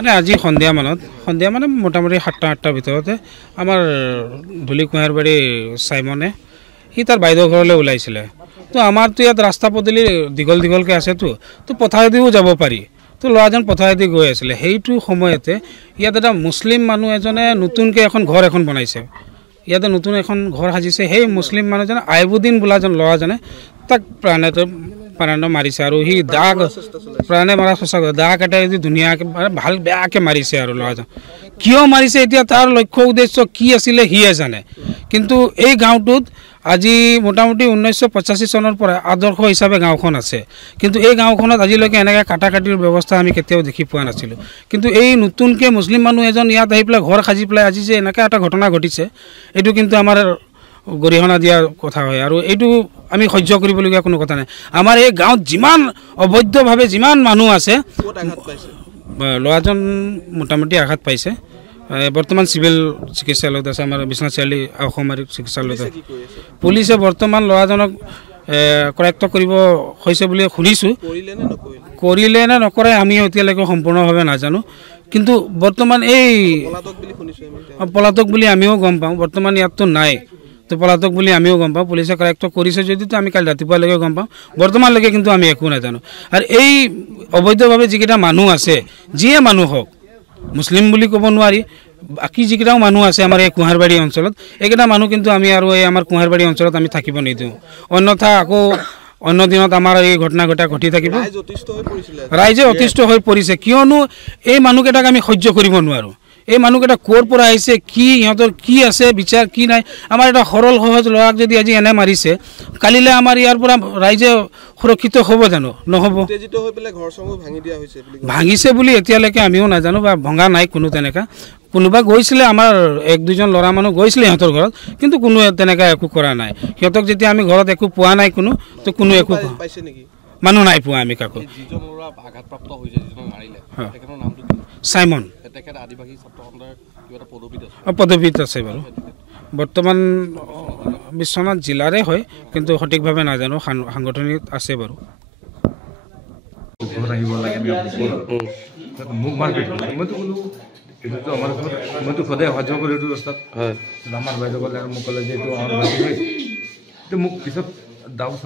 মানে আজি সন্ধিয়া মানে মোটামুটি 7টা-8টাৰ ভিতৰতে আমাৰ ধুলি কুঁহিয়াৰ বাৰী চাইমনে সি তাৰ বাইদেউ ঘৰলৈ ওলাইছিলে। তো আমাৰতো ইয়াত ৰাস্তা পদূলি দীঘলকৈ আছেতো, তো পথাৰেদিও যাব পাৰি। তো ল'ৰাজন পথাৰেদি গৈ আছিলে, সেইটো সময়তে ইয়াত এটা মুছলিম মানুহ এজনে নতুনকৈ ঘৰ এখন বনাইছে। ইয়াতে নতুন এখন ঘৰ সাজিছে। সেই মুছলিম মানুহজনে আইবুদ্দিন বোলাজন ল'ৰাজনে তাক প্ৰাণে মাৰিছে আৰু সি প্ৰাণে মাৰা চেষ্টা কৰে। দাগ এটা যদি ধুনীয়াকৈ ভাল বেয়াকৈ মাৰিছে আৰু ল'ৰাজন কিয় মাৰিছে এতিয়া তাৰ লক্ষ্য উদ্দেশ্য কি আছিলে সিয়ে জানে। কিন্তু এই গাঁওটোত আজি মোটামুটি 1985 চনৰ পৰা আদৰ্শ হিচাপে গাঁওখন আছে, কিন্তু এই গাঁওখনত আজিলৈকে এনেকৈ কাটাকাটিৰ ব্যৱস্থা আমি কেতিয়াও দেখি পোৱা নাছিলোঁ। কিন্তু এই নতুনকৈ মুছলিম মানুহ এজন ইয়াত আহি পেলাই ঘৰ সাজি পেলাই আজি যে এনেকৈ এটা ঘটনা ঘটিছে, এইটো কিন্তু আমাৰ গৰিহণা দিয়াৰ কথা হয় আৰু এইটো আমি সহ্য কৰিবলগীয়া কোনো কথা নাই। আমাৰ এই গাঁৱত যিমান অবৈধভাৱে যিমান মানুহ আছে, ল'ৰাজন মোটামুটি আঘাত পাইছে। বৰ্তমান চিভিল চিকিৎসালয়ত আছে, আমাৰ বিশ্বনাথ চাৰিআলি অসামৰিক চিকিৎসালয়ত। পুলিচে বৰ্তমান ল'ৰাজনক কৰায়ত্ব কৰিব হৈছে বুলি শুনিছোঁ। কৰিলে নে নকৰে আমি এতিয়ালৈকে সম্পূৰ্ণভাৱে নাজানো, কিন্তু বৰ্তমান এই পলাতক বুলি আমিও গম পাওঁ। বৰ্তমান ইয়াততো নাই, তো পলাতক বুলি আমিও গম পাওঁ। পুলিচে কৰায়ত্ব কৰিছে যদিও আমি কালি ৰাতিপুৱালৈকে গম পাওঁ, বৰ্তমানলৈকে কিন্তু আমি একো নাজানো। আৰু এই অবৈধভাৱে যিকেইটা মানুহ আছে, যিয়ে মানুহ হওক, মুছলিম বুলি ক'ব নোৱাৰি, বাকী যিকেইটাও মানুহ আছে আমাৰ এই কুঁহিয়াৰবাৰী অঞ্চলত, এইকেইটা মানুহ কিন্তু আমি আৰু এই আমাৰ কুঁহিয়াৰবাৰী অঞ্চলত আমি থাকিব নিদিওঁ। অন্যথা আকৌ অন্য দিনত আমাৰ এই ঘটনা ঘটি থাকিব। ৰাইজে অতিষ্ঠ হৈ পৰিছে, কিয়নো এই মানুহকেইটাক আমি সহ্য কৰিব নোৱাৰোঁ। এই মানুহকেইটা ক'ৰ পৰা আহিছে, কি সিহঁতৰ কি আছে বিচাৰ কি নাই। আমাৰ এটা সৰল সহজ ল'ৰাক যদি আজি এনে মাৰিছে, কালিলৈ আমাৰ ইয়াৰ পৰা ৰাইজে সুৰক্ষিত হ'ব জানো? নহ'ব। ভাঙিছে বুলি এতিয়ালৈকে আমিও নাজানো, বা ভঙা নাই কোনো তেনেকুৱা। কোনোবা গৈছিলে, আমাৰ 1-2জন ল'ৰা মানুহ গৈছিলে সিহঁতৰ ঘৰত, কিন্তু কোনো তেনেকুৱা একো কৰা নাই। সিহঁতক যেতিয়া আমি ঘৰত একো পোৱা নাই তো কোনো একো মানুহ নাই পোৱা আমি কাকো। চাইমন পদবীত আছে বাৰু। বৰ্তমান বিশ্বনাথ জিলাৰে হয়, কিন্তু সঠিকভাৱে নাজানো, সাংগঠনিক আছে বাৰু। মইতো সদায় অহা যোৱা কৰি ৰাস্তাত আমাৰ বাইদেউ ক'লে আৰু মোক ক'লে যে এইটো আমাৰ মোক পিছত